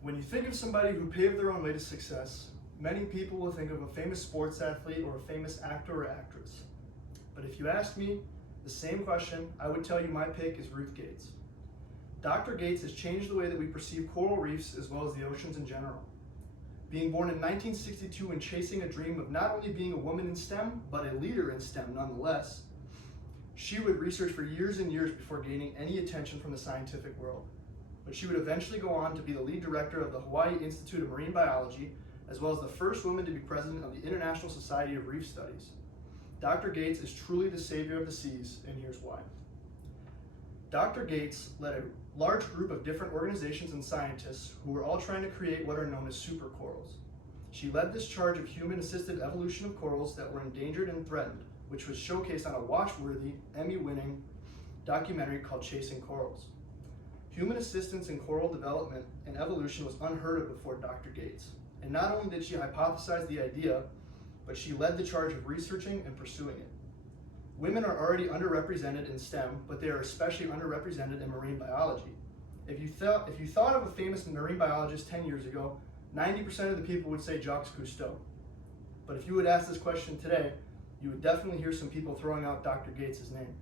When you think of somebody who paved their own way to success, many people will think of a famous sports athlete or a famous actor or actress. But if you asked me the same question, I would tell you my pick is Ruth Gates. Dr. Gates has changed the way that we perceive coral reefs as well as the oceans in general. Being born in 1962 and chasing a dream of not only being a woman in STEM, but a leader in STEM nonetheless, she would research for years and years before gaining any attention from the scientific world. But she would eventually go on to be the lead director of the Hawaii Institute of Marine Biology, as well as the first woman to be president of the International Society of Reef Studies. Dr. Gates is truly the savior of the seas, and here's why. Dr. Gates led a large group of different organizations and scientists who were all trying to create what are known as supercorals. She led this charge of human-assisted evolution of corals that were endangered and threatened, which was showcased on a watch-worthy, Emmy-winning documentary called Chasing Corals. Human assistance in coral development and evolution was unheard of before Dr. Gates. And not only did she hypothesize the idea, but she led the charge of researching and pursuing it. Women are already underrepresented in STEM, but they are especially underrepresented in marine biology. If you thought of a famous marine biologist 10 years ago, 90% of the people would say Jacques Cousteau. But if you would ask this question today, you would definitely hear some people throwing out Dr. Gates' name.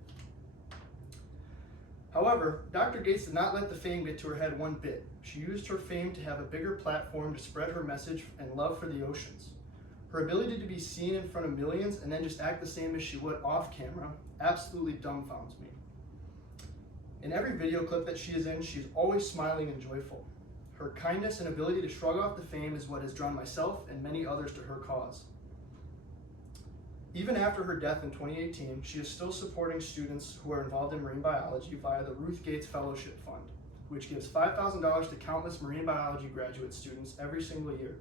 However, Dr. Gates did not let the fame get to her head one bit. She used her fame to have a bigger platform to spread her message and love for the oceans. Her ability to be seen in front of millions and then just act the same as she would off camera absolutely dumbfounds me. In every video clip that she is in, she's always smiling and joyful. Her kindness and ability to shrug off the fame is what has drawn myself and many others to her cause. Even after her death in 2018, she is still supporting students who are involved in marine biology via the Ruth Gates Fellowship Fund, which gives $5,000 to countless marine biology graduate students every single year.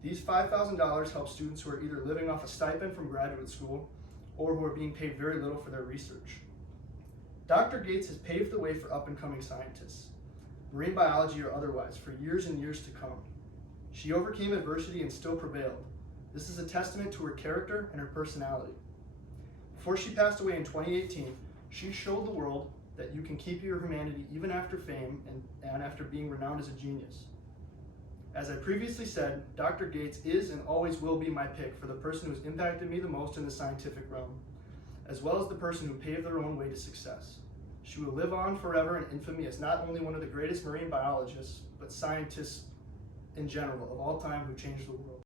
These $5,000 help students who are either living off a stipend from graduate school or who are being paid very little for their research. Dr. Gates has paved the way for up-and-coming scientists, marine biology or otherwise, for years and years to come. She overcame adversity and still prevailed. This is a testament to her character and her personality. Before she passed away in 2018, she showed the world that you can keep your humanity even after fame and after being renowned as a genius. As I previously said, Dr. Gates is and always will be my pick for the person who has impacted me the most in the scientific realm, as well as the person who paved their own way to success. She will live on forever in infamy as not only one of the greatest marine biologists, but scientists in general of all time who changed the world.